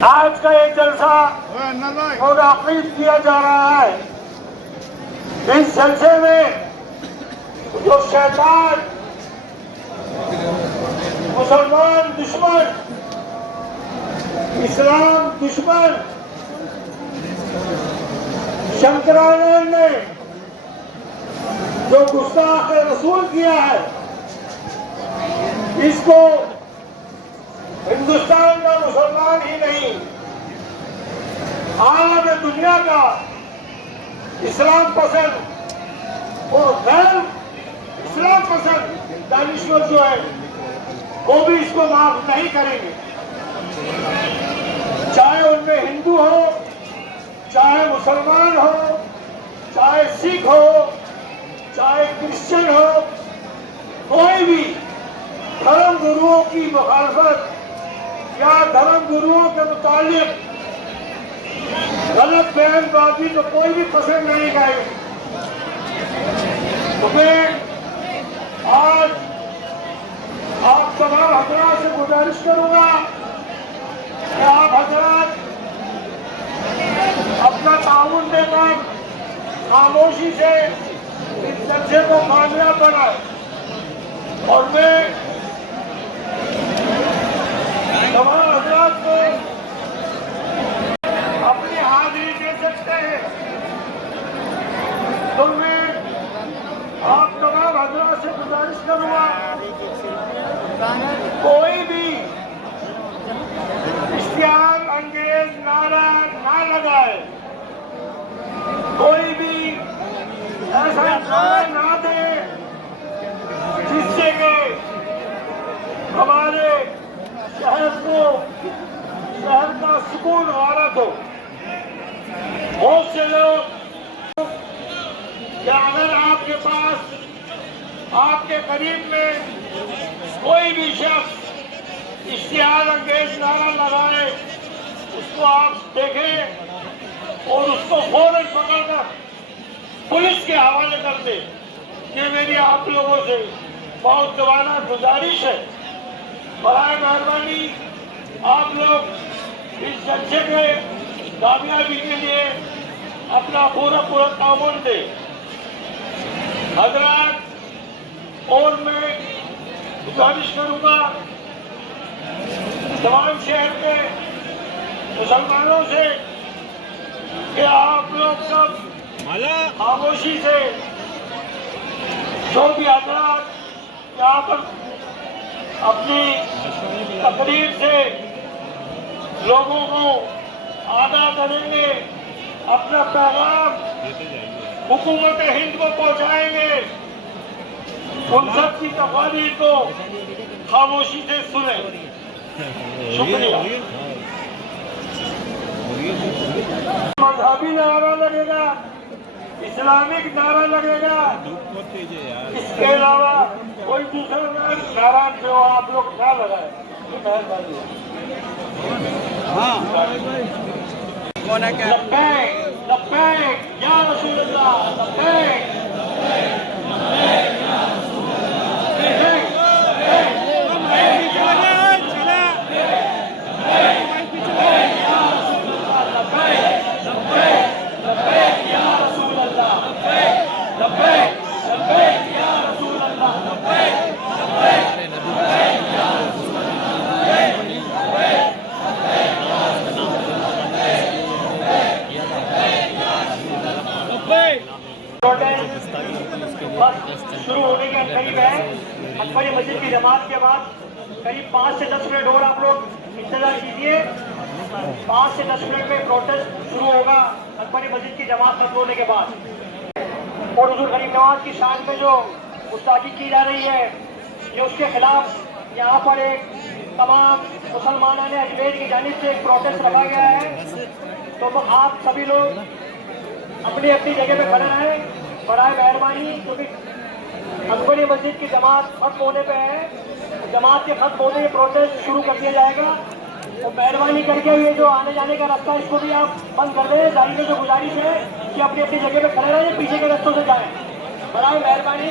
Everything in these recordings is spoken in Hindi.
आज का ये जलसा मुनाफिज किया जा रहा है। इस जलसे में जो शैतान मुसलमान दुश्मन, इस्लाम दुश्मन शंकराचार्य ने जो गुस्ताख रसूल किया है, इसको हिंदुस्तान का मुसलमान ही नहीं, आलम दुनिया का इस्लाम पसंद और गैर इस्लाम पसंद दानिश्वर जो है वो भी इसको माफ नहीं करेंगे। चाहे उनमें हिंदू हो, चाहे मुसलमान हो, चाहे सिख हो, चाहे क्रिश्चियन हो, कोई भी धर्म गुरुओं की मुखालफत या धर्म गुरुओं के मुतालिक गलत बयानबाजी तो कोई भी पसंद नहीं करेगा। तो मैं आज आप तमाम हजरात से गुजारिश करूंगा कि आप हजरात अपना ताउन देकर खामोशी से इस चर्चे को कामयाब बनाए। और मैं तमाम हजरात को अपनी हाजिरी दे सकते हैं। तो मैं आप तमाम हजरात से गुजारिश करूंगा, कोई भी इश्तिहार अंगेज नारा ना लगाए, कोई भी ऐसा नारा ना दे जिससे कि हमारे शहर का सुकून गारत हो। बहुत से लोग कि अगर आपके पास आपके करीब में कोई भी शख्स इश्तिहार अंगेज नारा लगाए, उसको आप देखें और उसको फौरन पकड़कर पुलिस के हवाले कर दे। ये मेरी आप लोगों से बहुत जवाना गुजारिश है। बराए मेहरबानी आप लोग इस जलसे के कामयाबी के लिए अपना पूरा ताउन दे हजरात। और मैं गुजारिश करूंगा तमाम शहर के मुसलमानों से कि आप लोग सब खामोशी से जो भी हजरात यहाँ पर अपनी तकरीर से लोगों को आगाह करेंगे, अपना पैगाम हुकूमत हिंद को पहुंचाएंगे, उन सब की तकरीर को खामोशी से सुने। शुक्रिया। मजहबी नारा लगेगा, इस्लामिक नारा लगेगा, इसके अलावा कोई दूसरा नारा जो आप लोग ना लगाए। लब्बैक लब्बैक या रसूल अल्लाह, लब्बैक शुरू होने के करीब है। अकबरी मस्जिद की जमात के बाद करीब 5 से 10 मिनट और आप लोग इंतजार कीजिए। 5 से 10 मिनट में प्रोटेस्ट शुरू होगा अकबरी मस्जिद की जमात खत्म होने के बाद। और हुजूर गरीब नवाज की शान में जो गुस्ताखी की जा रही है, ये उसके खिलाफ यहाँ पर एक तमाम मुसलमानों ने अजमेर की जानिब से एक प्रोटेस्ट रखा गया है। तो आप सभी लोग अपनी अपनी जगह पे खड़े रहें बराए मेहरबानी, क्योंकि अकबरी मस्जिद की जमात खत्म होने पे है। जमात के खत्म होने के प्रोसेस शुरू कर दिया जाएगा। और मेहरबानी करके ये जो आने जाने का रास्ता इसको भी आप बंद कर दें। जारी में जो गुजारिश है कि अपनी अपनी जगह पे खड़े रहें, पीछे के रास्तों से जाएं। बराए मेहरबानी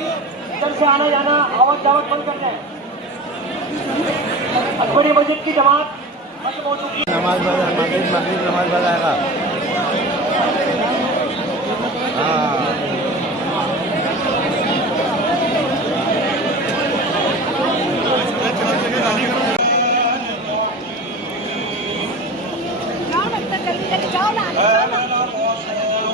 इधर से आना जाना आवत जावत बंद कर दें। अकबरी मस्जिद की जमात खत्म हो चुकी है। नमाज नमाज आएगा।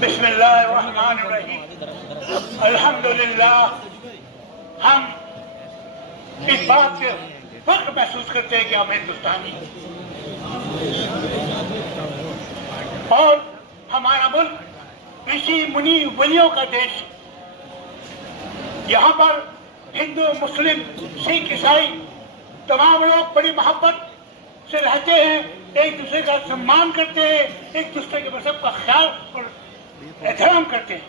बिस्मिल्लाहिर्रहमानिर्रहीम अल्हम्दुलिल्लाह। हम इस बात से फख्र महसूस करते हैं कि हम हिंदुस्तानी और हमारा मुल्क ऋषि मुनि वलियों का देश। यहाँ पर हिंदू मुस्लिम सिख ईसाई तमाम लोग बड़ी मोहब्बत से रहते हैं, एक दूसरे का सम्मान करते हैं, एक दूसरे के मजहब का ख्याल और एहतराम करते हैं।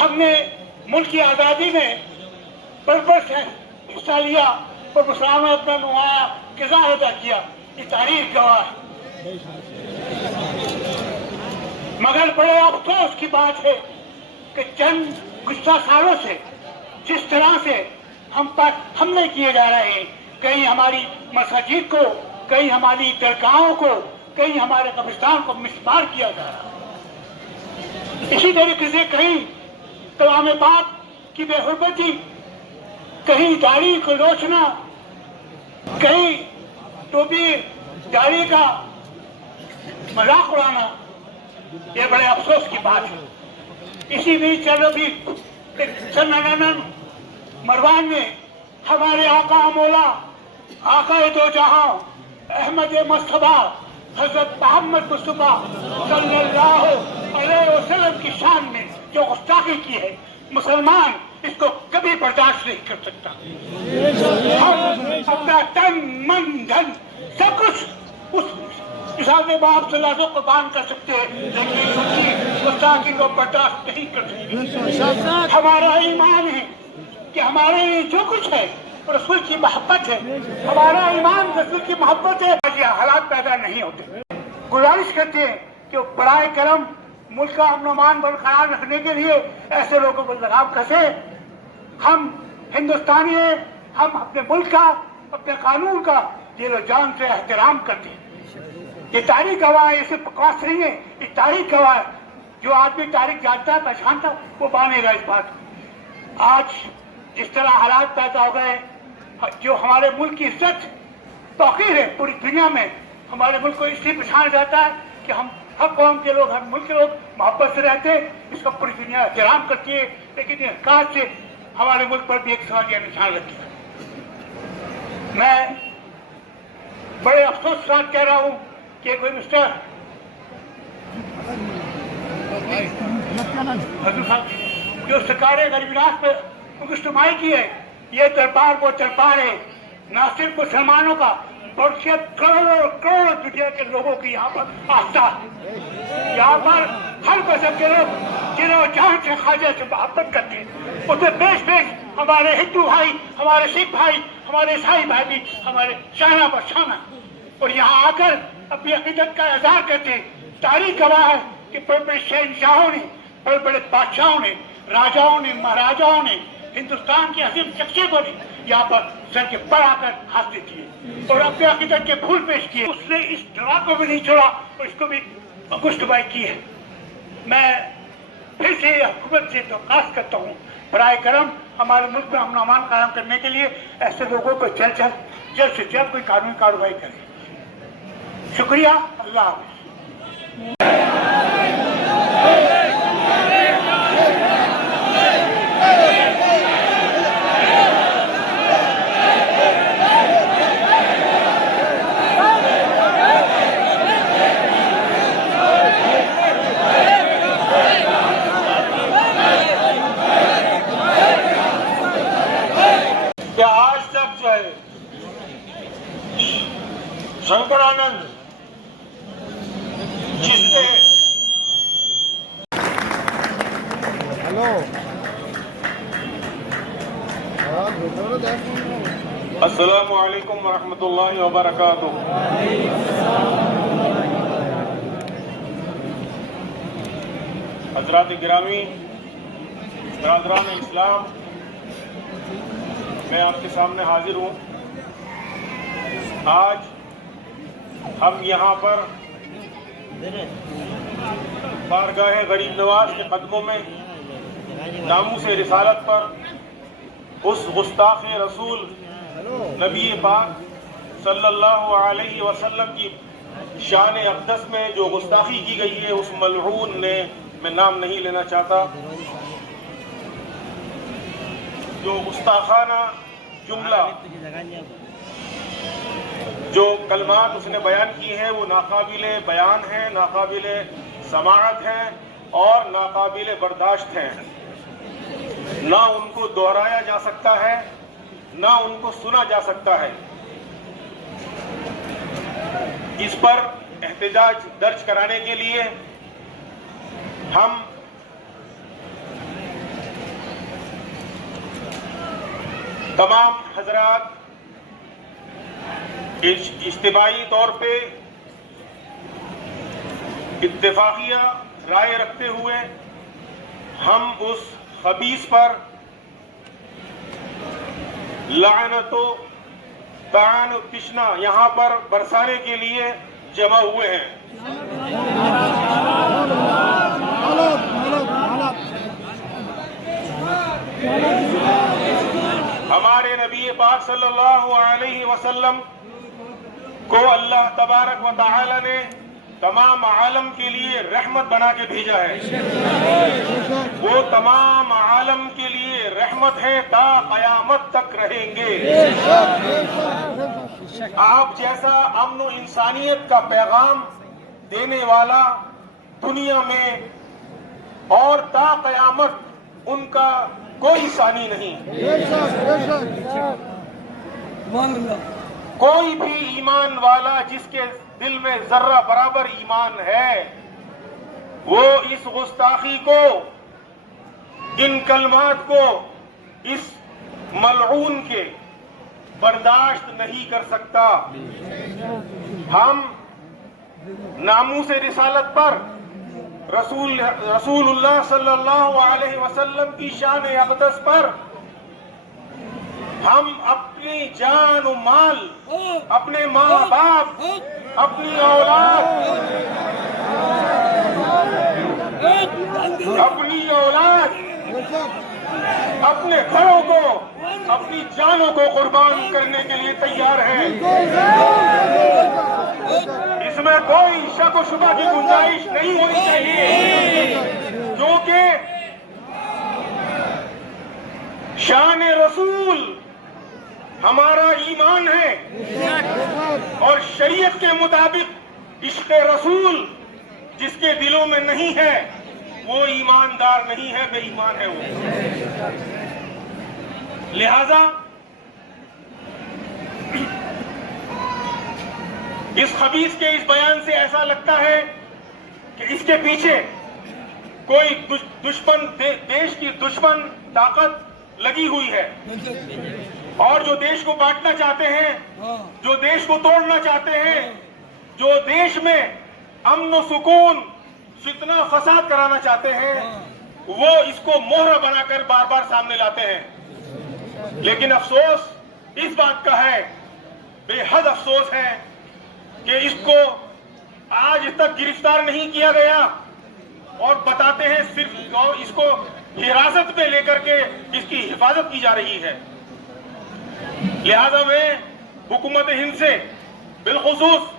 हमने मुल्क की आज़ादी में बरबर से हिस्सा लिया और मुसलमानों ने अपना नुमाया किरदार अदा किया, ये तारीख गवाह है। मगर बड़े अफसोस की बात है कि चंद गुज़श्ता सालों से जिस तरह से हम पर हमले किए जा रहे हैं, कहीं हमारी मस्जिद को, कहीं हमारी दरगाहों को, कहीं हमारे कब्रिस्तान को मिसमार किया जा रहा है। इसी तरीके से कहीं कलाम पाक की बेहुरमती, कहीं दाढ़ी को नोचना, कहीं टोपी दाढ़ी का मजाक उड़ाना, ये बड़े अफसोस की बात है। इसी बीच चलो भी सन्नानन मरवान ने हमारे आका मौला आका दो जहां अहमद मुस्तफा हजरत मोहम्मद मुस्तफा सल्लल्लाहु अलैहि वसल्लम की शान में जो गुस्ताखी की है, मुसलमान इसको कभी बर्दाश्त नहीं कर सकता। हम अपना तन मन धन सब कुछ उस इसाने बाप सल्लल्लाहु को बांध कर सकते हैं, लेकिन उसकी गुस्ताखी को बर्दाश्त नहीं कर सकते। हमारा ईमान है कि हमारे लिए जो कुछ है रसूल की मोहब्बत है, हमारा ईमान रसूल की मोहब्बत है। ये हालात पैदा नहीं होते। गुजारिश करते हैं कि बराए करम मुल्क का अमन अमान बरकरार रखने के लिए ऐसे लोगों को लगाम कसे। हम हिंदुस्तानी हैं, हम अपने मुल्क का, अपने कानून का दिलो जान से एहतराम करते हैं। ये तारीख गवाह है, इसे बकवास नहीं है, ये तारीख गवाह है। जो आदमी तारीख जानता है, पहचानता, वो मानेगा इस बात। आज जिस तरह हालात पैदा हो गए, जो हमारे मुल्क की इज्जत तौकीर है पूरी दुनिया में, हमारे मुल्क को इसलिए पहचाना जाता है कि हम हर कौम के लोग, हर मुल्क के लोग मोहब्बत से रहते हैं, इसका पूरी दुनिया एहतराम करती है। लेकिन इस काज से हमारे मुल्क पर भी एक सवालिया निशान लग गया। मैं बड़े अफसोस के साथ कह रहा हूँ कि कोई मिस्टर जो सरकार गरीबनाथ पे इज्तमाही की है, ये दरबार वो दरबार है ना सिर्फ मुसलमानों का बल्कि करोड़ों करोड़ों दुनिया के लोगों की यहाँ पर आस्था है। यहाँ पर हर मजहब के लोग जिन्होंने जहाँ से ख्वाजा से मोहब्बत करते हैं, उसमें पेश हमारे हिंदू भाई, हमारे सिख भाई, हमारे ईसाई भाई भी हमारे शाना बशाना, और यहाँ आकर अपनी अकीदत का इज़हार करते हैं। तारीख गवाह है कि बड़े बड़े शहंशाहों ने, बड़े बड़े बादशाहों ने, राजाओं ने, महाराजाओं ने, हिंदुस्तान की अजीम शख्सियतों ने यहाँ पर सर के पर आकर हाथ दे दिए और अपने अकीदत के फूल पेश किए। उसने इस दवा को भी नहीं छोड़ा और इसको भी गुस्तबाई की है। मैं फिर से हुकूमत से दरख्वास्त करता हूँ, बराए करम हमारे मुल्क में अमन अमान कायम करने के लिए ऐसे लोगों को जल्द से जल्द कोई कानूनी कार्रवाई करें। शुक्रिया। अल्लाह हाफ़िज़। क्या आज तक जो है शंकरानंद जिसने हेलो अस्सलामु अलैकुम वरहमतुल्लाहि वबरकातुहू। हजरात गिरामी, बरादरान इस्लाम, मैं आपके सामने हाजिर हूँ। आज हम यहाँ पर बारगाह गरीब नवाज के कदमों में नामूस रिसालत पर उस गुस्ताख रसूल नबी पाक सल्लल्लाहु अलैहि वसल्लम की शान अक़दस में जो गुस्ताखी की गई है, उस मलऊन ने, मैं नाम नहीं लेना चाहता, जो गुस्ताखाना जुमला, जो कलमात उसने बयान की है, वो नाकाबिले बयान है, नाकाबिले समाअत है और नाकाबिले बर्दाश्त है। ना उनको दोहराया जा सकता है, ना उनको सुना जा सकता है। इस पर एहतजाज दर्ज कराने के लिए हम तमाम हजरात इज्तिमाई तौर पे इत्तेफाकिया राय रखते हुए हम उस खबीस पर लानतो तान तिश्ना यहाँ पर बरसाने के लिए जमा हुए हैं। हमारे नबी पाक सल्लल्लाहु अलैहि वसल्लम को अल्लाह तबारक व तआला ने तमाम आलम के लिए रहमत बना के भेजा है। वो तमाम आलम के लिए रहमत है, ता कयामत तक रहेंगे। आप जैसा अमन व इंसानियत का पैगाम देने वाला दुनिया में और ता कयामत उनका कोई सानी नहीं। कोई भी ईमान वाला जिसके दिल में जर्रा बराबर ईमान है, वो इस गुस्ताखी को, इन कलमात को, इस मलऊन के बर्दाश्त नहीं कर सकता। हम नामूस रिसालत पर रसूलुल्लाह सल्लल्लाहु अलैहि वसल्लम की शान अक़दस पर हम अपनी जान और माल, अपने माँ बाप, अपनी औलाद, अपने घरों को, अपनी जानों को कुर्बान करने के लिए तैयार हैं। इसमें कोई शक व शुबा की गुंजाइश नहीं होनी चाहिए, क्योंकि शान रसूल हमारा ईमान है और शरीयत के मुताबिक इश्क़ रसूल जिसके दिलों में नहीं है वो ईमानदार नहीं है, बेईमान है वो। लिहाजा इस खबीस के इस बयान से ऐसा लगता है कि इसके पीछे कोई दुश्मन देश की दुश्मन ताकत लगी हुई है और जो देश को बांटना चाहते हैं, जो देश को तोड़ना चाहते हैं, जो देश में अमन और सुकून फितना फसाद कराना चाहते हैं, वो इसको मोहरा बनाकर बार बार सामने लाते हैं। लेकिन अफसोस इस बात का है, बेहद अफसोस है कि इसको आज तक गिरफ्तार नहीं किया गया और बताते हैं सिर्फ और इसको हिरासत में लेकर के इसकी हिफाजत की जा रही है। लिहाजा मैं हुकूमत हिंद से, बिलखुसूस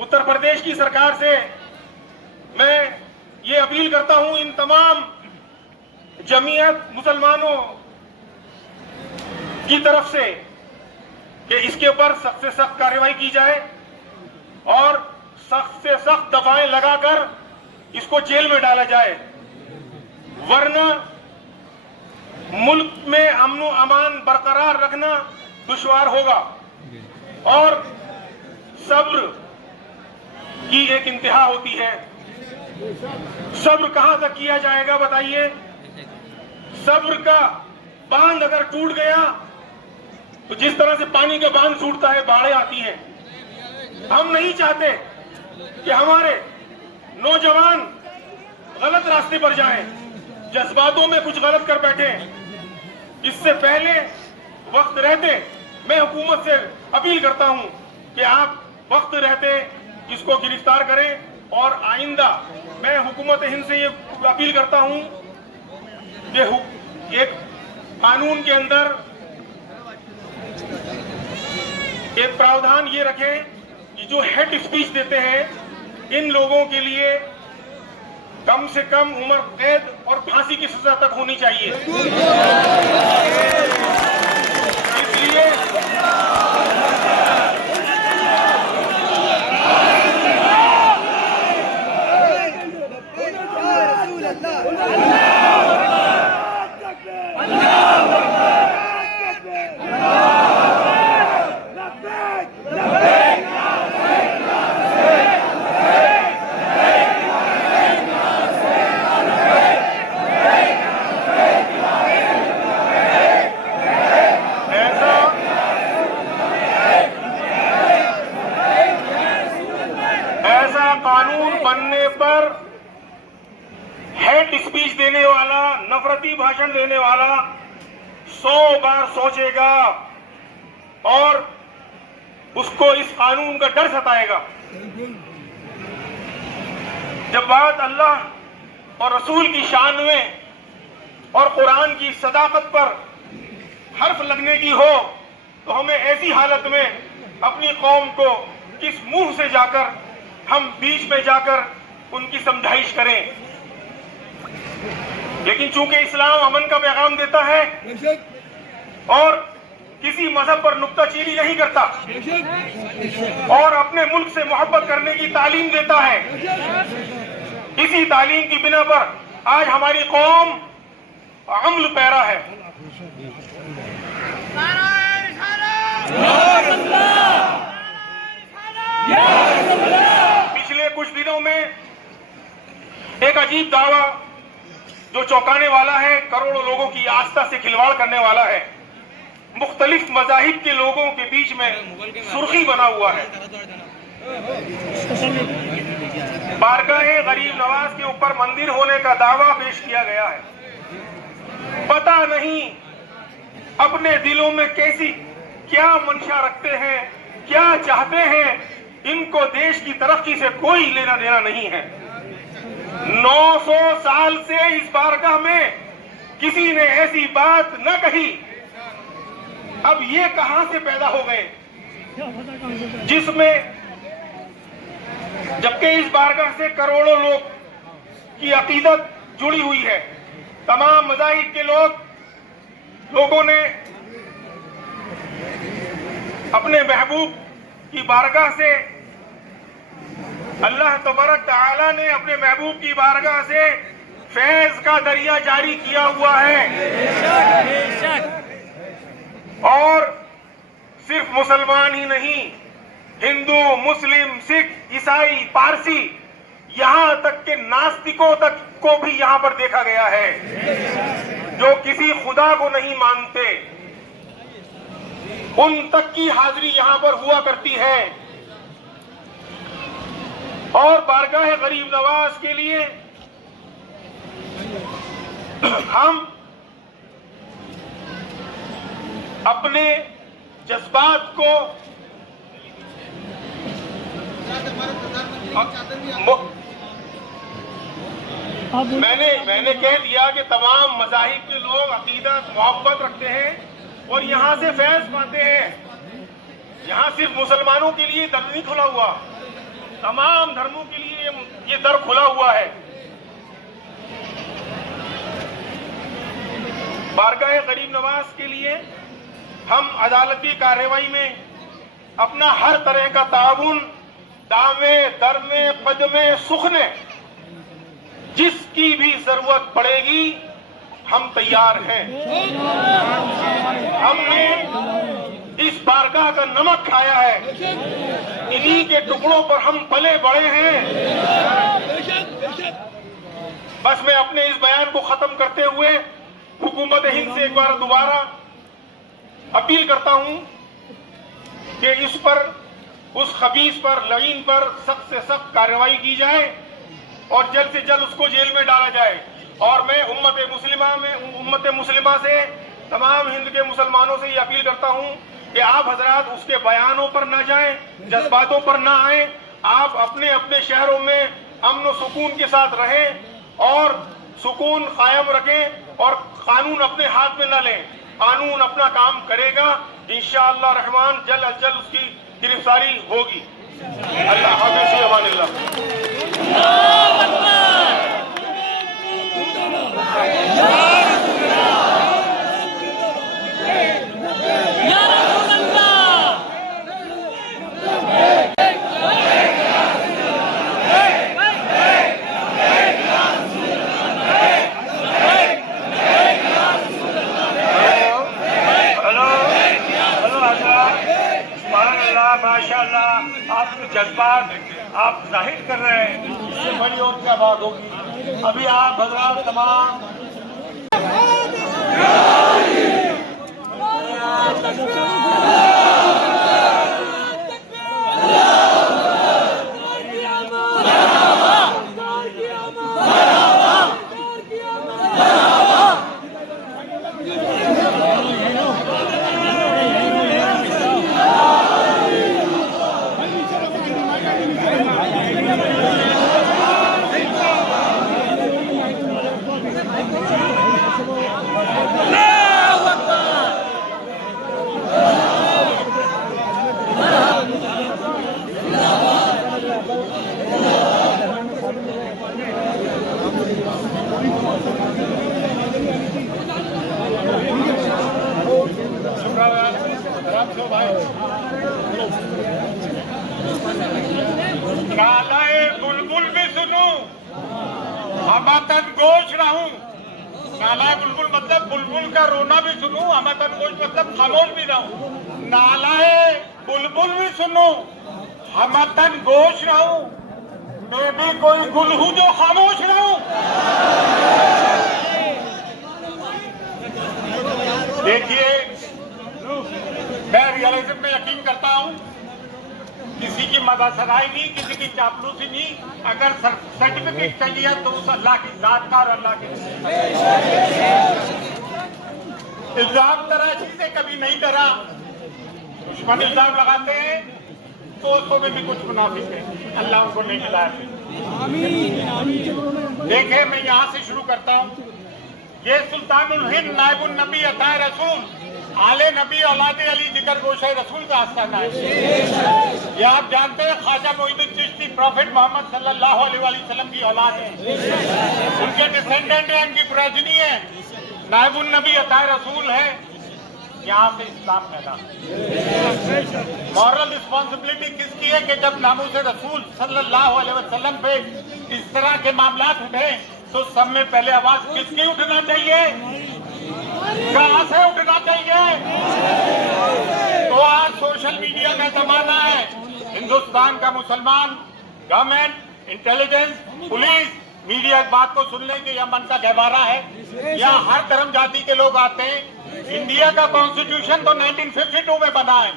उत्तर प्रदेश की सरकार से मैं ये अपील करता हूं इन तमाम जमीयत मुसलमानों की तरफ से कि इसके ऊपर सख्त से सख्त कार्रवाई की जाए और सख्त से सख्त दफाएं लगाकर इसको जेल में डाला जाए, वरना मुल्क में अमन और अमान बरकरार रखना दुश्वार होगा और सब्र की एक इंतहा होती है। सब्र कहां तक किया जाएगा बताइए? सब्र का बांध अगर टूट गया तो जिस तरह से पानी का बांध टूटता है, बाढ़ें आती हैं। हम नहीं चाहते कि हमारे नौजवान गलत रास्ते पर जाएं, जज्बातों में कुछ गलत कर बैठे। इससे पहले वक्त रहते मैं हुकूमत से अपील करता हूं कि आप वक्त रहते इसको गिरफ्तार करें और आइंदा मैं हुकूमत हिंद से ये अपील करता हूं कि एक कानून के अंदर एक प्रावधान ये रखें कि जो हेट स्पीच देते हैं इन लोगों के लिए कम से कम उम्र कैद और फांसी की सजा तक होनी चाहिए। इसलिए कानून बनने पर हेट स्पीच देने वाला, नफरती भाषण देने वाला 100 बार सोचेगा और उसको इस कानून का डर सताएगा। जब बात अल्लाह और रसूल की शान में और कुरान की सदाकत पर हर्फ लगने की हो तो हमें ऐसी हालत में अपनी कौम को किस मुंह से जाकर हम बीच में जाकर उनकी समझाइश करें। लेकिन चूंकि इस्लाम अमन का पैगाम देता है और किसी मजहब पर नुक्ताचीनी नहीं करता और अपने मुल्क से मोहब्बत करने की तालीम देता है, इसी तालीम की बिना पर आज हमारी कौम अमल पैरा है। पिछले कुछ दिनों में एक अजीब दावा जो चौंकाने वाला है, करोड़ों लोगों की आस्था से खिलवाड़ करने वाला है, मुख्तलिफ मज़ाहिब के लोगों के बीच में सुर्खी बना हुआ है। बारगाह गरीब नवाज के ऊपर मंदिर होने का दावा पेश किया गया है। पता नहीं अपने दिलों में कैसी क्या मंशा रखते हैं, क्या चाहते हैं। इनको देश की तरक्की से कोई लेना देना नहीं है। 900 साल से इस बारगाह में किसी ने ऐसी बात न कही। अब ये कहां से पैदा हो गए जिसमें, जबकि इस बारगाह से करोड़ों लोग की अकीदत जुड़ी हुई है। तमाम मज़ाहिब के लोगों ने अपने महबूब की बारगाह से, अल्लाह तबारक तआला ने अपने महबूब की बारगाह से फैज का दरिया जारी किया हुआ है। और सिर्फ मुसलमान ही नहीं, हिंदू, मुस्लिम, सिख, ईसाई, पारसी, यहां तक के नास्तिकों तक को भी यहां पर देखा गया है, जो किसी खुदा को नहीं मानते, उन तक की हाजिरी यहां पर हुआ करती है। और बारगाह गरीब नवाज के लिए हम अपने जज्बात को मैंने कह दिया कि तमाम मज़ाहिब के लोग अकीदत मोहब्बत रखते हैं और यहां से फैज पाते हैं। यहां सिर्फ मुसलमानों के लिए दर नहीं खुला हुआ, तमाम धर्मों के लिए ये दर खुला हुआ है। बारगाह गरीब नवाज के लिए हम अदालती कार्रवाई में अपना हर तरह का ताउन, दावे, दरमे, कदमे, सुखने, जिसकी भी जरूरत पड़ेगी हम तैयार हैं। हमने इस बारगाह का नमक खाया है, इन्हीं के टुकड़ों पर हम पले बड़े हैं। बस मैं अपने इस बयान को खत्म करते हुए हुकूमत हिंद से एक बार दोबारा अपील करता हूं कि इस पर, उस खबीस पर, लईन पर सख्त से सख्त कार्रवाई की जाए और जल्द से जल्द उसको जेल में डाला जाए। और मैं उम्मत मुस्लिमा से, तमाम हिंद के मुसलमानों से ये अपील करता हूं कि आप हजरात उसके बयानों पर ना जाएं, जज्बातों पर ना आए। आप अपने अपने शहरों में अमन और सुकून के साथ रहें और सुकून कायम रखें और कानून अपने हाथ में न लें। कानून अपना काम करेगा, इंशाअल्लाह रहमान जल्द अज जल्द उसकी गिरफ्तारी होगी। अल्लाह हाफ़िज़, अल्लाह। माशाअल्लाह, आपके जज्बात आप जाहिर कर रहे हैं, इससे बड़ी और क्या बात होगी। अभी आप हजरात तमाम नालाए बुलबुल भी सुनूं, हमतन गोश रहूं। नालाए बुलबुल मतलब बुलबुल का रोना भी सुनूं, हमतन गोश मतलब खामोश भी रहूं। नालाए बुलबुल भी सुनूं, हमतन गोश रहूं, मैं भी कोई गुल हूं जो खामोश रहूं। देखिए, मैं रियलिज्म में यकीन करता हूं, किसी की मदासराई नहीं, किसी की चापलूसी नहीं। अगर सर्टिफिकेट चाहिए तो उस अल्लाह की जात का और अल्लाह के इल्जाम तराशी से कभी नहीं डरा। दुश्मन इल्जाम लगाते हैं तो उसको भी कुछ मुनाफिक है, अल्लाह उनको नहीं मिलाया। देखिए, मैं यहाँ से शुरू करता हूँ। ये सुल्तानुल हिंद नायबुल नबी अता रसूल आले नबी औलादे अली जिक्र गोशे रसूल का आस्थाना है। ये आप जानते हैं, ख्वाजा मोइनुद्दीन चिश्ती प्रॉफिट मोहम्मद सल्लल्लाहु अलैहि वसल्लम की औलाद है, उनके डिसेंडेंट है, उनकी प्रोजनी है, नायबुल नबी अता रसूल है। यहाँ से इस्लाम पैदा। मॉरल रिस्पॉन्सिबिलिटी किसकी है कि जब नामूस रसूल सल्लल्लाहु अलैहि वसल्लम पे इस तरह के मामलात उठे तो सब में पहले आवाज किसकी उठना चाहिए? कहां से उठना चाहिए? तो आज सोशल मीडिया का जमाना है, हिंदुस्तान का मुसलमान, गवर्नमेंट, इंटेलिजेंस, पुलिस, मीडिया इस बात को सुन लें कि यह मन का गहवारा है। यहाँ हर धर्म जाति के लोग आते हैं। इंडिया का कॉन्स्टिट्यूशन तो 1952 में बना है,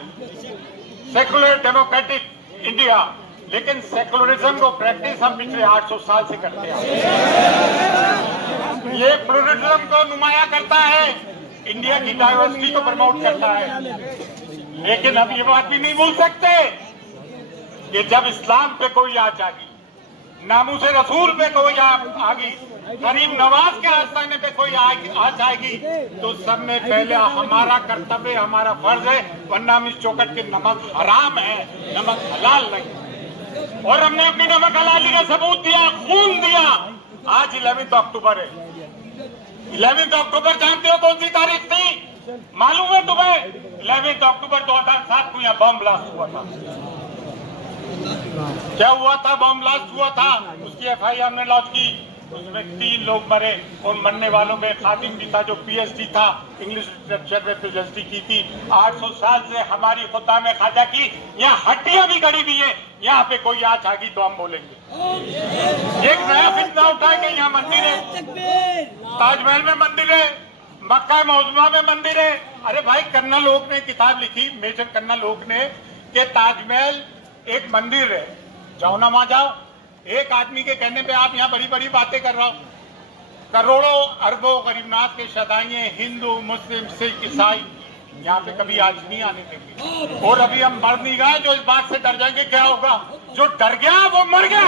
सेकुलर डेमोक्रेटिक इंडिया, लेकिन सेकुलरिज्म को प्रैक्टिस हम पिछले 800 साल से करते हैं। ये प्लुरलिज्म को नुमाया करता है, इंडिया की डाइवर्सिटी को प्रमोट करता है। लेकिन हम ये बात भी नहीं भूल सकते कि जब इस्लाम पे कोई आ जाएगी, नामूसे रसूल पे कोई आ गई, गरीब नवाज के आस्थाने पे कोई आ जाएगी, तो सब में पहले हमारा कर्तव्य, हमारा फर्ज है, वरना हम इस चौखट के नमक हराम है, नमक हलाल नहीं। और हमने अपनी नमक हलाली का सबूत दिया, खून दिया। आज 11 अक्टूबर है। 11 अक्टूबर जानते हो कौन सी तारीख थी? मालूम है तुम्हें? 11 अक्टूबर 2007 को यहाँ बम ब्लास्ट हुआ था। क्या हुआ था? बम ब्लास्ट हुआ था। उसकी FIR हमने लॉन्च की, उसमें 3 लोग मरे। और मरने वालों में खातिम भी था, जो PhD था, इंग्लिश लिटरेचर में PhD की थी। 800 साल से हमारी खुदा में खाजा की यहाँ हड्डियां भी गड़ी हुई है। यहाँ पे कोई आज आगी तो हम बोलेंगे। एक नया फितना उठा है कि यहाँ मंदिर है, ताजमहल में मंदिर है, मक्का मौजमा में मंदिर है। अरे भाई, कन्ना लोग ने किताब लिखी, मेजर कन्ना लोग ने, कि ताजमहल एक मंदिर है, जाओ ना वहां जाओ। एक आदमी के कहने पे आप यहाँ बड़ी बड़ी बातें कर रहे हो। करोड़ों अरबों गरीबनाथ के शदाइए, हिंदू, मुस्लिम, सिख, ईसाई यहाँ पे कभी आज नहीं आने देंगे। और अभी हम मर नहीं गए जो इस बात से डर जाएंगे। क्या होगा? जो डर गया वो मर गया।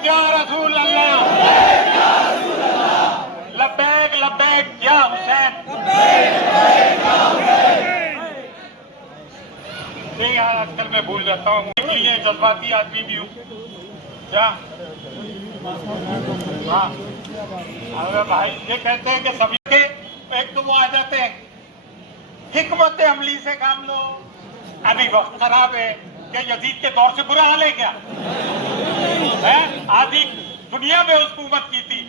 या रसूल अल्लाह, लब्बैक लब्बैक या हुसैन। नहीं यार, आजकल मैं भूल जाता हूँ, इसलिए जज्बाती आदमी भी हूँ। क्या? हाँ, अरे भाई, ये कहते हैं कि सभी के एक तो वो आ जाते हैं, हिकमत अमली से काम लो, अभी वक्त खराब है। क्या यजीद के दौर से बुरा हाल है क्या? है? आधी दुनिया में हुकूमत की थी।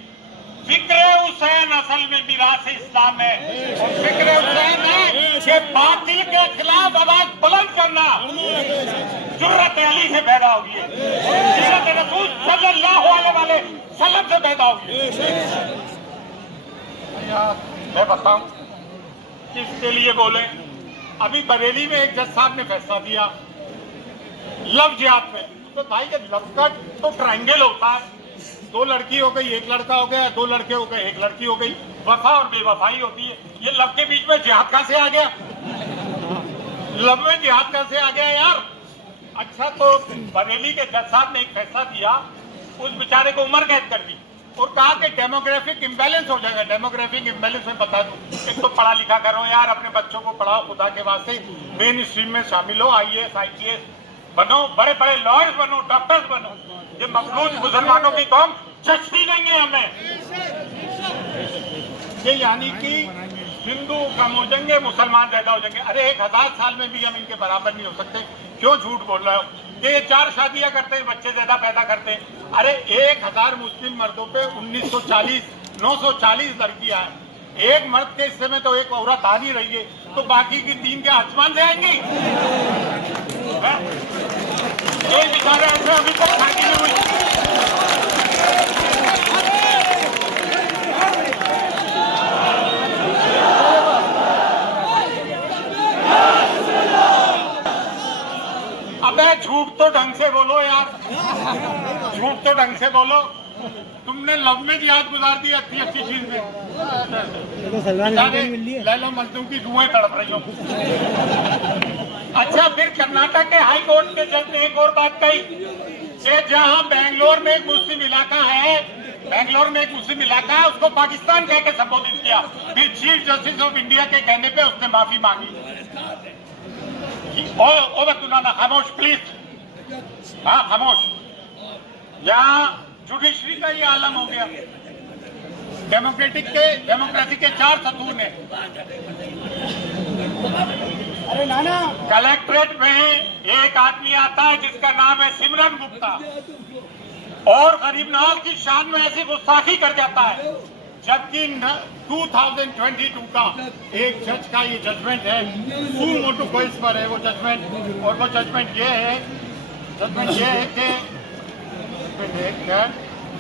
फिक्र हुसैन असल में मिरास इस्लाम है। और फिक्र हुसैन है कि बातिल के खिलाफ आवाज बुलंद करना जुर्रत अली से पैदा होगी, जुर्रत रसूल सल्लल्लाहु अलैहि वसल्लम से पैदा होगी। मैं बताऊं किसके लिए बोले? अभी बरेली में एक जज साहब ने फैसला दिया लव जिहाद में। तो भाई, जब लव का तो ट्रायंगल होता है, 2 लड़की हो गई, 1 लड़का हो गया, 2 लड़के हो गए, 1 लड़की हो गई, वफा और बेवफाई होती है। ये लव के बीच में जिहाद कहां से आ गया? लव में जिहाद कहां से आ गया यार? अच्छा, तो बरेली के जज साहब ने एक फैसला दिया, उस बेचारे को उम्र कैद कर दी और कहा कि डेमोग्राफिक इम्बैलेंस हो जाएगा। डेमोग्राफिक इम्बैलेंस में बता दूं, एक तो पढ़ा लिखा करो यार, अपने बच्चों को पढ़ाओ, खुदा के वास्ते मेन स्ट्रीम में शामिल हो, IAS IPS बनो, बड़े बड़े लॉयर्स बनो, डॉक्टर्स बनो। ये मखलूज मुसलमानों की कौम चचती नहीं है हमें। ये यानी कि हिंदू कम हो जाएंगे, मुसलमान ज्यादा हो जाएंगे। अरे 1000 साल में भी हम इनके बराबर नहीं हो सकते। क्यों झूठ बोल रहे हो? ये 4 शादियां करते हैं, बच्चे ज्यादा पैदा करते हैं। अरे 1000 मुस्लिम मर्दों पे 940 लड़कियां हैं। एक मर्द के हिस्से में तो एक औरत आ नहीं रही है, तो बाकी की 3 के आसमान से आएंगी? ये बेचारे ऐसे अभी तक शादी नहीं हुई। अबे झूठ तो ढंग से बोलो यार, झूठ तो ढंग से बोलो। तुमने लव में जिहाद गुजार दी अच्छी चीज में। ले लो मजदूर की रुएं तड़प रही हो। अच्छा, फिर कर्नाटक के हाई कोर्ट के जज ने एक और बात कही कि जहां बेंगलोर में एक मुस्लिम इलाका है, उसको पाकिस्तान कह के संबोधित किया। फिर चीफ जस्टिस ऑफ इंडिया के कहने पे उसने माफी मांगी। ओ बतुलाना, खामोश प्लीज। हाँ खामोश। यहाँ जुडिशरी का ये आलम हो गया। डेमोक्रेसी के 4 सतून है। अरे नाना, कलेक्ट्रेट में एक आदमी आता है जिसका नाम है सिमरन गुप्ता और गरीब नवाज की शान में ऐसी गुस्ताखी कर जाता है, जबकि 2022 का एक जज का ये जजमेंट है, सू मोटो केस पर है वो जजमेंट, और वो जजमेंट ये है कि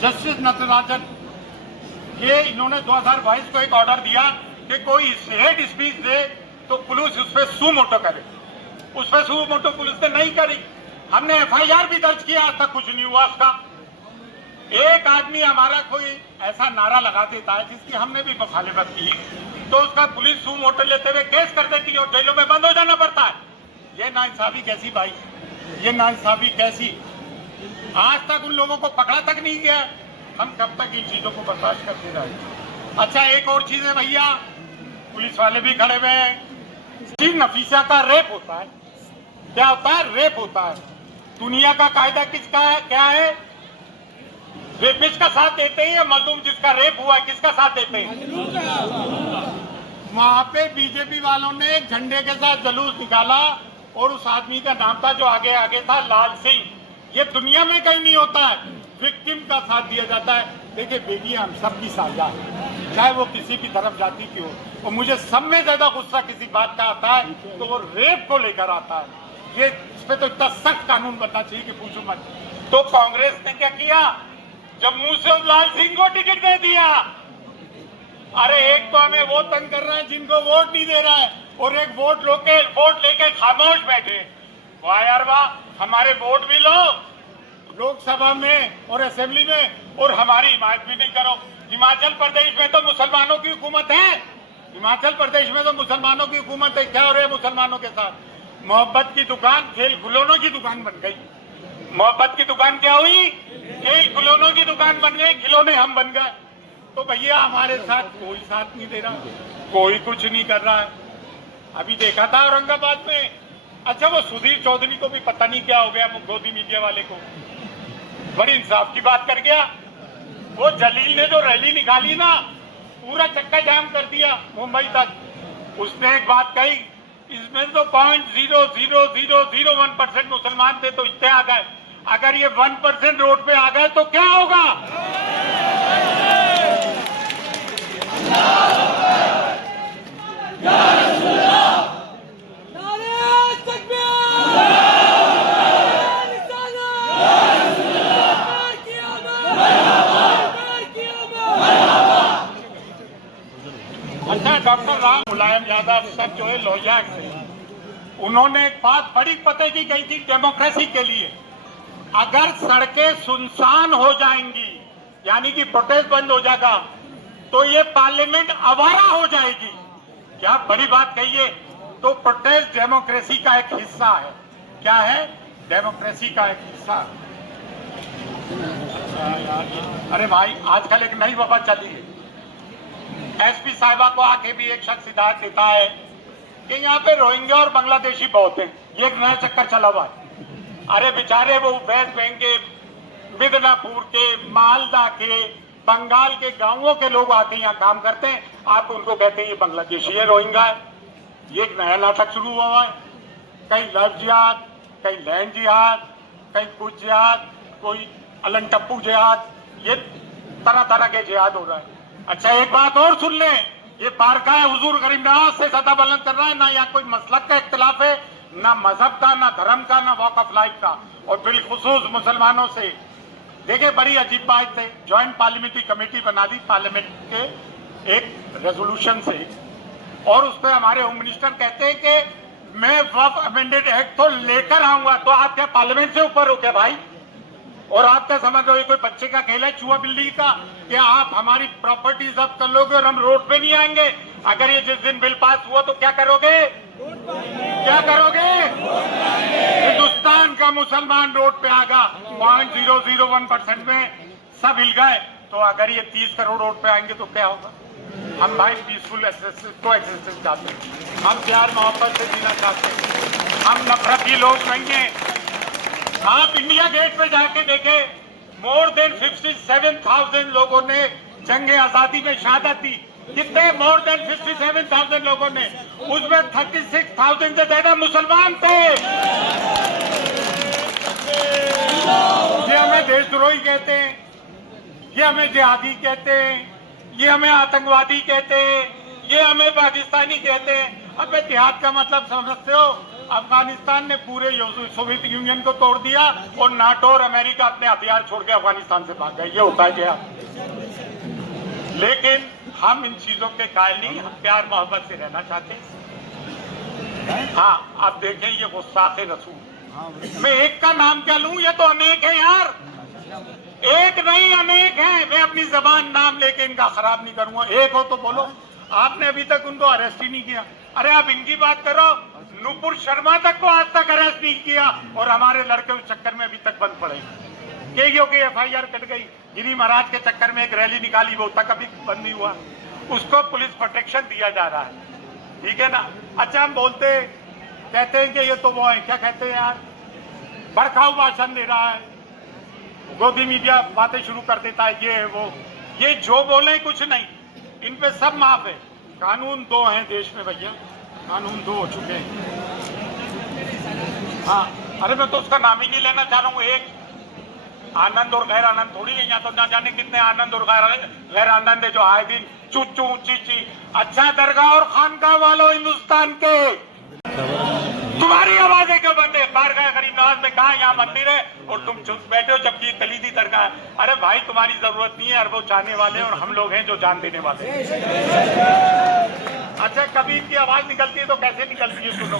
जस्टिस नटराजन ये इन्होंने 2022 को एक ऑर्डर दिया कि कोई हेट स्पीच दे तो पुलिस उस पर सू मोटो करे। उस पर सू मोटो पुलिस ने नहीं करी। हमने FIR भी दर्ज किया, आज तक कुछ नहीं हुआ उसका। एक आदमी हमारा कोई ऐसा नारा लगा देता है जिसकी हमने भी मुखालिफत की, तो उसका पुलिस सू मोटो लेते हुए केस कर देती है और जेलों में बंद हो जाना पड़ता है। ये नाइंसाफी कैसी भाई, ये नाइंसाफी कैसी? आज तक उन लोगों को पकड़ा तक नहीं गया। हम कब तक इन चीजों को बर्दाश्त करते रहे? अच्छा, एक और चीज है भैया, पुलिस वाले भी खड़े हुए हैं। जी नफीसा का रेप होता है, क्या होता है? रेप होता है। दुनिया का कायदा किसका है, क्या है? रेपिस्ट का साथ देते हैं या मजलूम जिसका रेप हुआ है किसका साथ देते हैं? वहां पे बीजेपी वालों ने एक झंडे के साथ जुलूस निकाला और उस आदमी का नाम था जो आगे आगे था, लाल सिंह। ये दुनिया में कहीं नहीं होता है, विक्टिम का साथ दिया जाता है। देखिए बेटी, हम सबकी साझा है, चाहे वो किसी भी तरफ जाती की हो। और मुझे सब में ज्यादा गुस्सा किसी बात का आता है तो वो रेप को लेकर आता है। ये इस पे तो इतना सख्त कानून बनना चाहिए कि पूछो मत। तो कांग्रेस ने क्या किया? जम्मू से लाल सिंह को टिकट दे दिया। अरे एक तो हमें वो तंग कर रहा है जिनको वोट नहीं दे रहा है, और एक वोट लेके खामोश बैठे। वाह यार वाह, हमारे वोट भी लो लोकसभा में और असेंबली में, और हमारी हिमायत भी नहीं करो। हिमाचल प्रदेश में तो मुसलमानों की हुकूमत है, हिमाचल प्रदेश में तो मुसलमानों की हुकूमत है। क्या हो रहा है मुसलमानों के साथ? मोहब्बत की दुकान खेल खिलौनों की दुकान बन गई। मोहब्बत की दुकान क्या हुई? खेल खिलौनों की दुकान बन गई, खिलौने हम बन गए। तो भैया हमारे साथ कोई साथ नहीं दे रहा, कोई कुछ नहीं कर रहा है। अभी देखा था औरंगाबाद में, अच्छा वो सुधीर चौधरी को भी पता नहीं क्या हो गया, मोदी मीडिया वाले को बड़ी इंसाफ की बात कर गया। वो जलील ने जो रैली निकाली ना, पूरा चक्का जाम कर दिया मुंबई तक। उसने एक बात कही, इसमें तो 0.00001% मुसलमान थे तो इतने आ गए। अगर ये 1% रोड पे आ गए तो क्या होगा? अच्छा, डॉक्टर राम मुलायम यादव सर जो है लोहिया से, उन्होंने एक बात बड़ी पते की कही थी डेमोक्रेसी के लिए। अगर सड़कें सुनसान हो जाएंगी, यानी कि प्रोटेस्ट बंद हो जाएगा, तो ये पार्लियामेंट आवारा हो जाएगी। क्या बड़ी बात कही है। तो प्रोटेस्ट डेमोक्रेसी का एक हिस्सा है। क्या है? डेमोक्रेसी का एक हिस्सा। अरे भाई, आजकल एक नई वबा चली है। SP साहिबा को आके भी एक शख्स हिदायत देता है कि यहाँ पे रोहिंग्या और बांग्लादेशी बहुत हैं। ये एक नया चक्कर चला हुआ है। अरे बेचारे वो वेस्ट बैंक के, मिदनापुर के, मालदा के, बंगाल के गांवों के लोग आके यहाँ काम करते हैं। आप उनको कहते हैं ये बांग्लादेशी है, रोहिंग्या है। ये एक नया नाटक शुरू हुआ है। कहीं लव जिहाद, कहीं लैंड जिहाद, कहीं कुछ जिहाद, कोई अलन टप्पू जिहाद, ये तरह तरह के जिहाद हो रहा है। अच्छा, एक बात और सुन लें, ये बारकाह हुजूर गरीब नवाज से सदा बुलंद कर रहा है। ना यहाँ कोई मसलक का इख्तिलाफ है, ना मजहब का, ना धर्म का, ना वॉक ऑफ लाइफ का, और बिलखुसूस मुसलमानों से। देखिए बड़ी अजीब बात है, ज्वाइंट पार्लियामेंट्री कमेटी बना दी पार्लियामेंट के एक रेजोल्यूशन से, और उस पर हमारे होम मिनिस्टर कहते हैं कि मैं वक्फ अमेंडेड एक्ट तो लेकर आऊंगा। तो आप क्या पार्लियामेंट से ऊपर हो क्या भाई? और आप क्या समझ रहे हो कोई बच्चे का खेल है, चूहा बिल्ली का, कि आप हमारी प्रॉपर्टी जब्त कर लोगे और हम रोड पे नहीं आएंगे? अगर ये जिस दिन बिल पास हुआ तो क्या करोगे? क्या करोगे? हिंदुस्तान का मुसलमान रोड पे आएगा। 0.001% में सब हिल गए। तो अगर ये 30 करोड़ रोड पे आएंगे तो क्या होगा? हम भाई पीसफुल को एक्सिस्टेंस चाहते हैं, हम प्यार मोहब्बत से जीना चाहते हैं, हम नफरती लोग नहीं हैं। आप इंडिया गेट पे जाके देखें, मोर देन 57,000 लोगों ने जंगे आजादी में शहादत दी। कितने? मोर देन 57,000 लोगों ने, उसमें 36,000 से ज्यादा मुसलमान थे। ये हमें देशद्रोही कहते हैं, ये हमें जिहादी कहते हैं, ये हमें आतंकवादी कहते हैं, ये हमें पाकिस्तानी कहते हैं। अबे जिहाद का मतलब समझते हो? अफगानिस्तान ने पूरे सोवियत यूनियन को तोड़ दिया और नाटो और अमेरिका अपने हथियार छोड़ के अफगानिस्तान से भाग गए। ये होता है जिहाद। लेकिन हम इन चीजों के कायल नहीं, हम प्यार मोहब्बत से रहना चाहते हैं। हाँ, आप देखें ये गुस्ताखे रसूल। मैं एक का नाम क्या लूं? ये तो अनेक है यार, एक नहीं अनेक है। मैं अपनी जबान नाम लेके इनका खराब नहीं करूंगा। एक हो तो बोलो। आपने अभी तक उनको अरेस्ट ही नहीं किया। अरे आप इनकी बात करो, नुपुर शर्मा तक को आज तक अरेस्ट नहीं किया और हमारे लड़के उस चक्कर में अभी तक बंद पड़े। केईओ की FIR कट गई। गिरी महाराज के चक्कर में एक रैली निकाली, वो तक अभी बंद नहीं हुआ। उसको पुलिस प्रोटेक्शन दिया जा रहा है, ठीक है ना। अच्छा, हम बोलते कहते हैं कि ये तो वो है, क्या कहते हैं यार, भड़काऊ भाषण दे रहा है, गोदी मीडिया बातें शुरू कर देता है, ये है वो। ये जो बोले कुछ नहीं, इन पे सब माफ है। कानून दो हैं देश में भैया, कानून दो हो चुके हैं। हाँ, अरे मैं तो उसका नाम ही नहीं लेना चाह रहा हूँ। एक आनंद और गैर आनंद थोड़ी है, यहाँ तो ना जाने कितने आनंद और गैर आनंद है जो आए दिन चू चू ची ची। अच्छा, दरगाह और खानकाह वालों हिंदुस्तान के, तुम्हारी आवाजें क्यों बंद है? बारगाह गरीब नवाज में कहा यहाँ मंदिर है और तुम चुप बैठे हो जबकि कलीदी दरगाह है। अरे भाई, तुम्हारी जरूरत नहीं है, अरबों चाहने वाले और हम लोग हैं जो जान देने वाले। अच्छा, कभी इनकी आवाज निकलती है तो कैसे निकलती है? सुनो,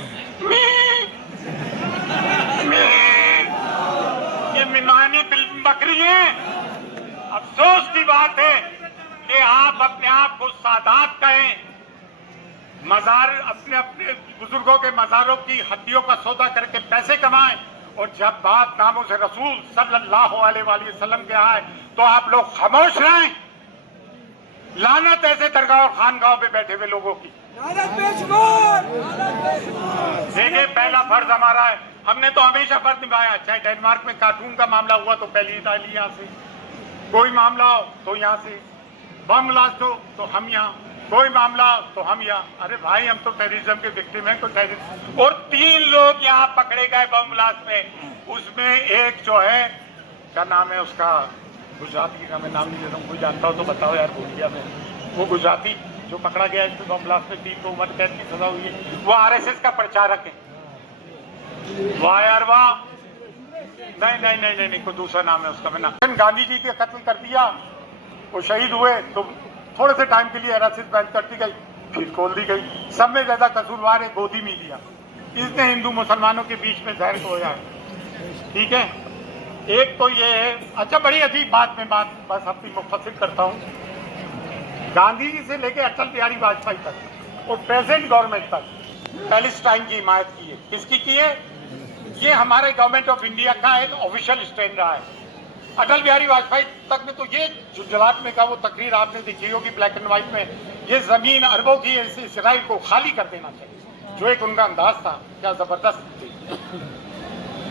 ये मिनानी बकरी है। अफसोस की बात है कि आप अपने आप को सादात कहें, मजार अपने अपने बुजुर्गों के मजारों की हड्डियों का सौदा करके पैसे कमाएं, और जब बात नामों से रसूल सल्लल्लाहु अलैहि वसल्लम के आए तो आप लोग खामोश रहें। लानत ऐसे दरगाह और खानगाहों पे बैठे हुए लोगों की। देखिए, पहला फर्ज हमारा है, हमने तो हमेशा फर्ज निभाया। चाहे डेनमार्क में कार्टून का मामला हुआ तो पहली इताली यहाँ से, कोई मामला हो तो यहाँ से, बम ब्लास्ट हो तो हम यहाँ, कोई मामला तो हम यहाँ। अरे भाई, हम तो टेररिज्म के विक्टिम हैं, कोई टेररिस्ट। और 3 लोग यहाँ पकड़े गए बम ब्लास्ट में। उसमें एक जो है, क्या नाम है उसका, गुजराती का मैं नाम नहीं लेता हूँ, कोई जानता हो तो बताओ यार, भूल गया मैं। वो गुजराती जो पकड़ा गया इसमें बम ब्लास्ट में, 3 को उम्र कैद की सजा हुई है। वो RSS का प्रचारक है। वाह यार वाह। नहीं, कोई दूसरा नाम है उसका। मैं नाम, गांधी जी के कत्ल कर दिया, वो शहीद हुए तो थोड़े से टाइम के लिए RSS बैंड कर दी गई, फिर खोल दी गई। सब में ज्यादा कसूरवार है गोदी मीडिया। इसने हिंदू मुसलमानों के बीच में जहर खोया है, ठीक है। एक तो ये है। अच्छा, बड़ी अजीब बात में बात बस अपनी मुफस्सिल करता हूँ। गांधी जी से लेकर अटल बिहारी वाजपेयी तक और प्रेजेंट गवर्नमेंट तक पैलेस्टाइन की हिमायत की है। किसकी की है? ये हमारे गवर्नमेंट ऑफ इंडिया का एक ऑफिशियल स्टैंड रहा है। अटल बिहारी वाजपेयी तक में तो ये गुजरात में का वो तकरीर आपने देखी होगी ब्लैक एंड व्हाइट में, ये जमीन अरबों की इसराइल को खाली कर देना चाहिए, जो एक उनका अंदाज था, क्या जबरदस्त थी।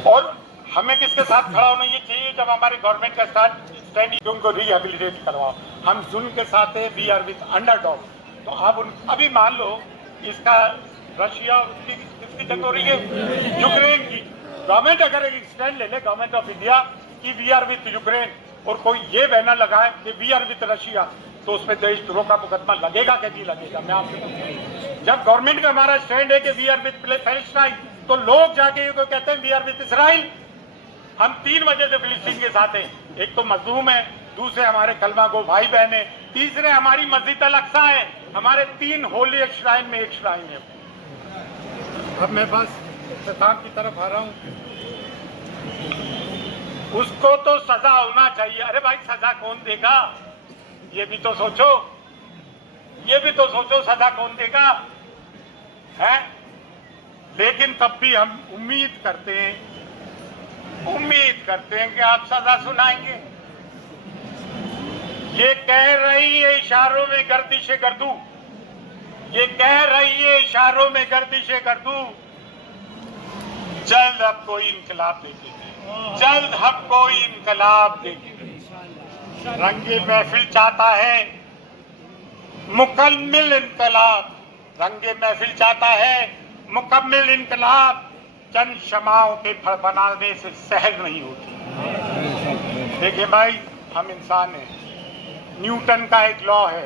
और हमें किसके साथ खड़ा होना ये चाहिए जब हमारे गवर्नमेंट का स्टैंड उनको रिहेबिलिटेट करवाओ। हम जुल्म के साथ है, वी आर विद अंडरडॉग। तो आप अभी मान लो इसका रशिया किसकी जंग हो रही है? यूक्रेन की। गवर्नमेंट अगर एक स्टैंड ले ले, गवर्नमेंट ऑफ इंडिया कि वी आर विद यूक्रेन, और कोई ये बैनर लगाए कि वी आर विद रशिया, तो उसमें देशद्रोह का मुकदमा लगेगा कि नहीं लगेगा? मैं आपसे पूछूं। जब गवर्नमेंट का हमारा स्टैंड है कि वी आर विद पैलेस्टाइन, तो लोग जाके ये कहते हैं वी आर विद इसराइल। हम 3 वजह से फिलिस्तीन के साथ हैं। एक तो मजलूम है, दूसरे हमारे कलमा गो भाई बहन है, तीसरे हमारी मस्जिद अल अक्सा है। हमारे 3 होली श्राइन में एक श्राइन है। अब मैं बस इख्तिताम की तरफ आ रहा हूँ। उसको तो सजा होना चाहिए। अरे भाई, सजा कौन देगा? ये भी तो सोचो, ये भी तो सोचो, सजा कौन देगा है? लेकिन तब भी हम उम्मीद करते हैं कि आप सजा सुनाएंगे। ये कह रही है इशारों में गर्दिशे गर्दू, ये कह रही है इशारों में गर्दिशे गर्दू, जल्द हम कोई इनकलाब देखेंगे, जल्द हम कोई इनकलाब देखेंगे। रंगे महफिल चाहता है मुकम्मिल इनकलाब, रंगे महफिल चाहता है मुकम्मिल इनकलाब, चंद शमाओं के फड़फड़ाने से सहज नहीं होती। देखिए भाई, हम इंसान हैं। न्यूटन का एक लॉ है,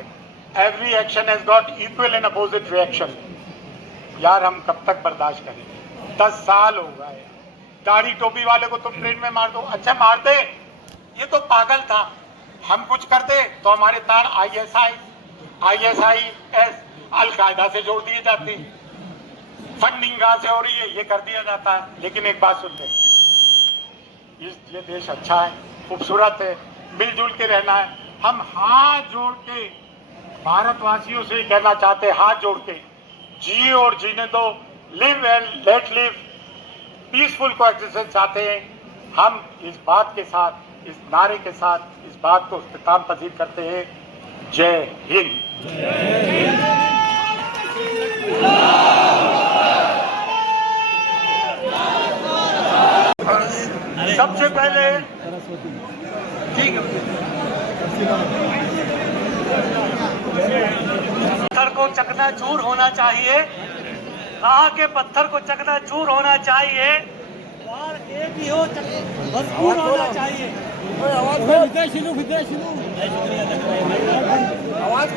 every action has got equal and opposite reaction. यार हम कब तक बर्दाश्त करेंगे? 10 साल हो गए। दाढ़ी टोपी वाले को तुम ट्रेन में मार दो, अच्छा मार दे, ये तो पागल था। हम कुछ कर दे तो हमारे तार ISIS अलकायदा से जोड़ दिए जाते हैं। फंडिंग कहाँ से हो रही है, ये कर दिया जाता है। लेकिन एक बात सुन ले, ये देश अच्छा है, खूबसूरत है, मिलजुल के रहना है। हम हाथ जोड़ के भारतवासियों से कहना चाहते हैं, हाथ जोड़ के जिए और जीने दो, live and let live, peaceful coexistence चाहते हैं। हम इस बात के साथ, इस नारे के साथ इस बात को इख्तिताम पजीर करते हैं। जय हिंद। सबसे पहले पत्थर को चकनाचूर होना चाहिए, कहा के पत्थर को चकनाचूर होना चाहिए और एक ही हो, मजबूत होना चाहिए। आवाज